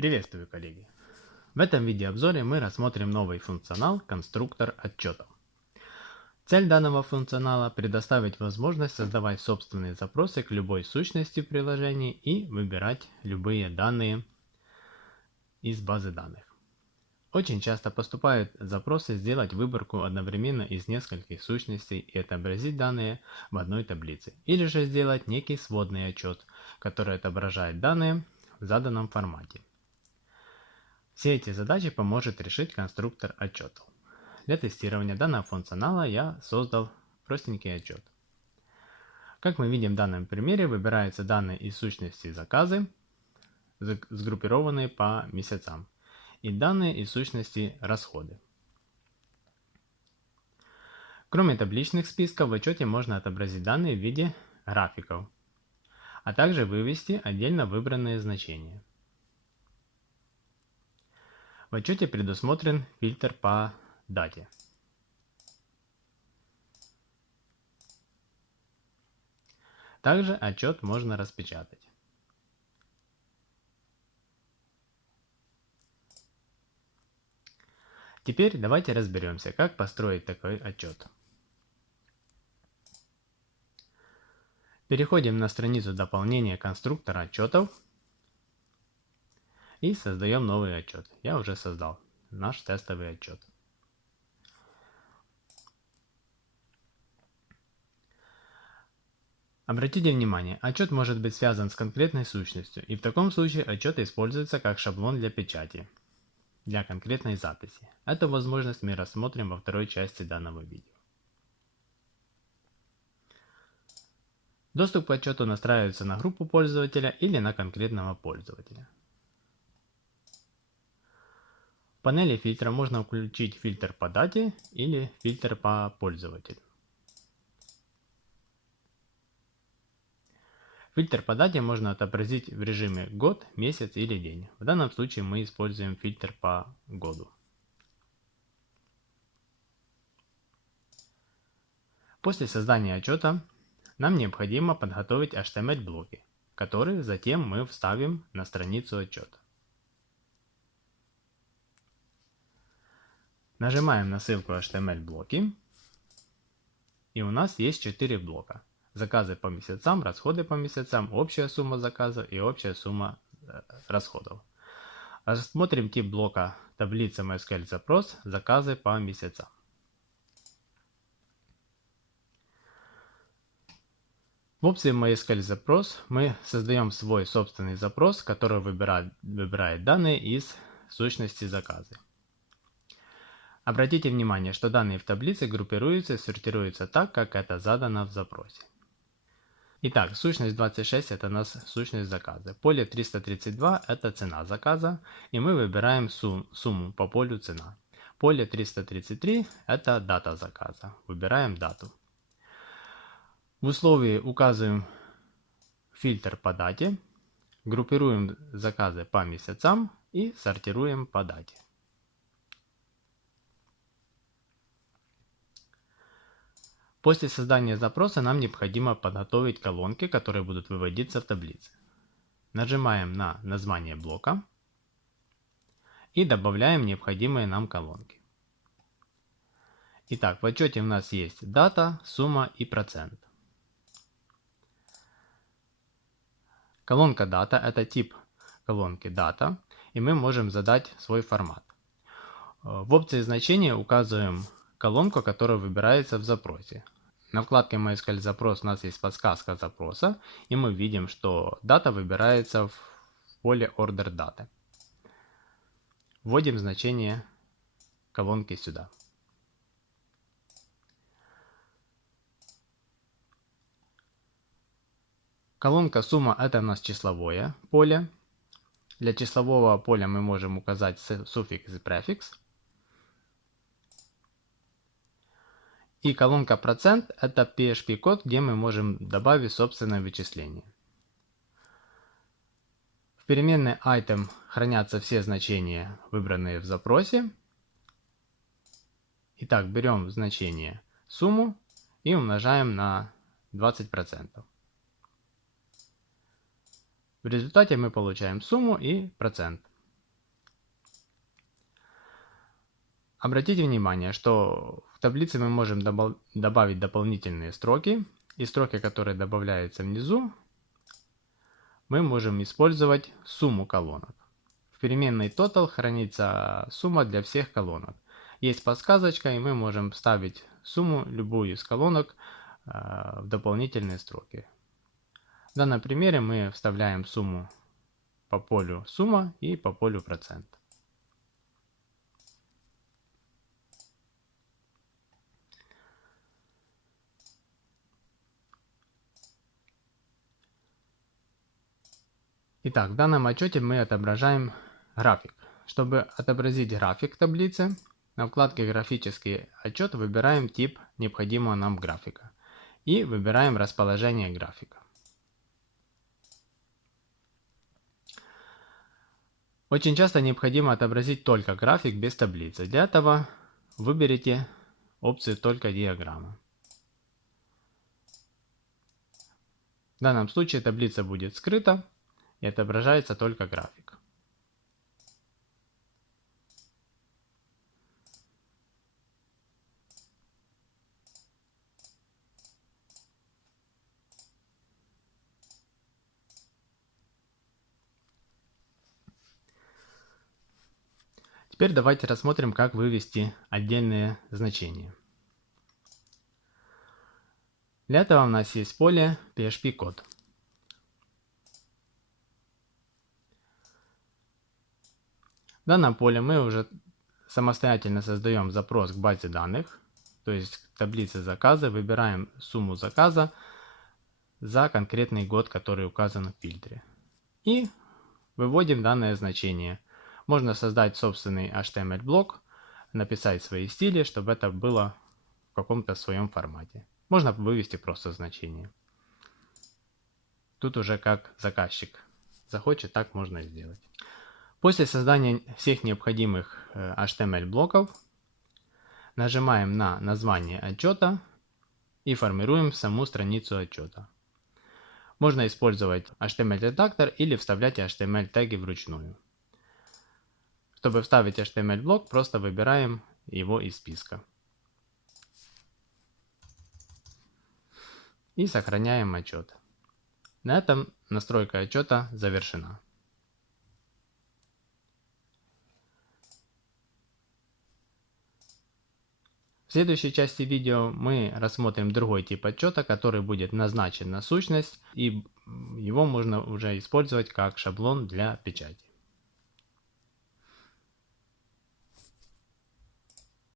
Приветствую, коллеги! В этом видеообзоре мы рассмотрим новый функционал конструктор отчетов. Цель данного функционала – предоставить возможность создавать собственные запросы к любой сущности в приложении и выбирать любые данные из базы данных. Очень часто поступают запросы сделать выборку одновременно из нескольких сущностей и отобразить данные в одной таблице, или же сделать некий сводный отчет, который отображает данные в заданном формате. Все эти задачи поможет решить конструктор отчетов. Для тестирования данного функционала я создал простенький отчет. Как мы видим в данном примере, выбираются данные из сущности заказы, сгруппированные по месяцам, и данные из сущности расходы. Кроме табличных списков, в отчете можно отобразить данные в виде графиков, а также вывести отдельно выбранные значения. В отчете предусмотрен фильтр по дате. Также отчет можно распечатать. Теперь давайте разберемся, как построить такой отчет. Переходим на страницу дополнения конструктора отчетов и создаем новый отчет. Я уже создал наш тестовый отчет. Обратите внимание, отчет может быть связан с конкретной сущностью, и в таком случае отчет используется как шаблон для печати, для конкретной записи. Эту возможность мы рассмотрим во второй части данного видео. Доступ к отчету настраивается на группу пользователя или на конкретного пользователя. В панели фильтра можно включить фильтр по дате или фильтр по пользователю. Фильтр по дате можно отобразить в режиме год, месяц или день. В данном случае мы используем фильтр по году. После создания отчета нам необходимо подготовить HTML-блоки, которые затем мы вставим на страницу отчета. Нажимаем на ссылку HTML-блоки, и у нас есть 4 блока. Заказы по месяцам, расходы по месяцам, общая сумма заказов и общая сумма расходов. Рассмотрим тип блока таблица MySQL запрос заказы по месяцам. В опции MySQL запрос мы создаем свой собственный запрос, который выбирает данные из сущности заказы. Обратите внимание, что данные в таблице группируются и сортируются так, как это задано в запросе. Итак, сущность 26 это у нас сущность заказа. Поле 332 это цена заказа, и мы выбираем сумму по полю цена. Поле 333 это дата заказа. Выбираем дату. В условии указываем фильтр по дате, группируем заказы по месяцам и сортируем по дате. После создания запроса нам необходимо подготовить колонки, которые будут выводиться в таблице. Нажимаем на название блока и добавляем необходимые нам колонки. Итак, в отчете у нас есть дата, сумма и процент. Колонка дата это тип колонки дата, и мы можем задать свой формат. В опции значения указываем колонку, которая выбирается в запросе. На вкладке MySQL запрос у нас есть подсказка запроса, и мы видим, что дата выбирается в поле Order Data. Вводим значение колонки сюда. Колонка сумма это у нас числовое поле. Для числового поля мы можем указать суффикс и префикс. И колонка процент это PHP код, где мы можем добавить собственное вычисление. В переменной item хранятся все значения, выбранные в запросе. Итак, берем значение сумму и умножаем на 20%. В результате мы получаем сумму и процент. Обратите внимание, что в таблице мы можем добавить дополнительные строки, и строки, которые добавляются внизу, мы можем использовать сумму колонок. В переменной total хранится сумма для всех колонок. Есть подсказочка, и мы можем вставить сумму, любую из колонок, в дополнительные строки. В данном примере мы вставляем сумму по полю сумма и по полю процент. Итак, в данном отчете мы отображаем график. Чтобы отобразить график в таблице, на вкладке «Графический отчет» выбираем тип необходимого нам графика и выбираем расположение графика. Очень часто необходимо отобразить только график без таблицы. Для этого выберите опцию «Только диаграмма». В данном случае таблица будет скрыта и отображается только график. Теперь давайте рассмотрим, как вывести отдельные значения. Для этого у нас есть поле PHP-код. В данном поле мы уже самостоятельно создаем запрос к базе данных, то есть к таблице заказа, выбираем сумму заказа за конкретный год, который указан в фильтре. И выводим данное значение. Можно создать собственный HTML-блок, написать свои стили, чтобы это было в каком-то своем формате. Можно вывести просто значение. Тут уже как заказчик захочет, так можно сделать. После создания всех необходимых HTML-блоков нажимаем на название отчета и формируем саму страницу отчета. Можно использовать HTML-редактор или вставлять HTML-теги вручную. Чтобы вставить HTML-блок, просто выбираем его из списка. И сохраняем отчет. На этом настройка отчета завершена. В следующей части видео мы рассмотрим другой тип отчета, который будет назначен на сущность, и его можно уже использовать как шаблон для печати.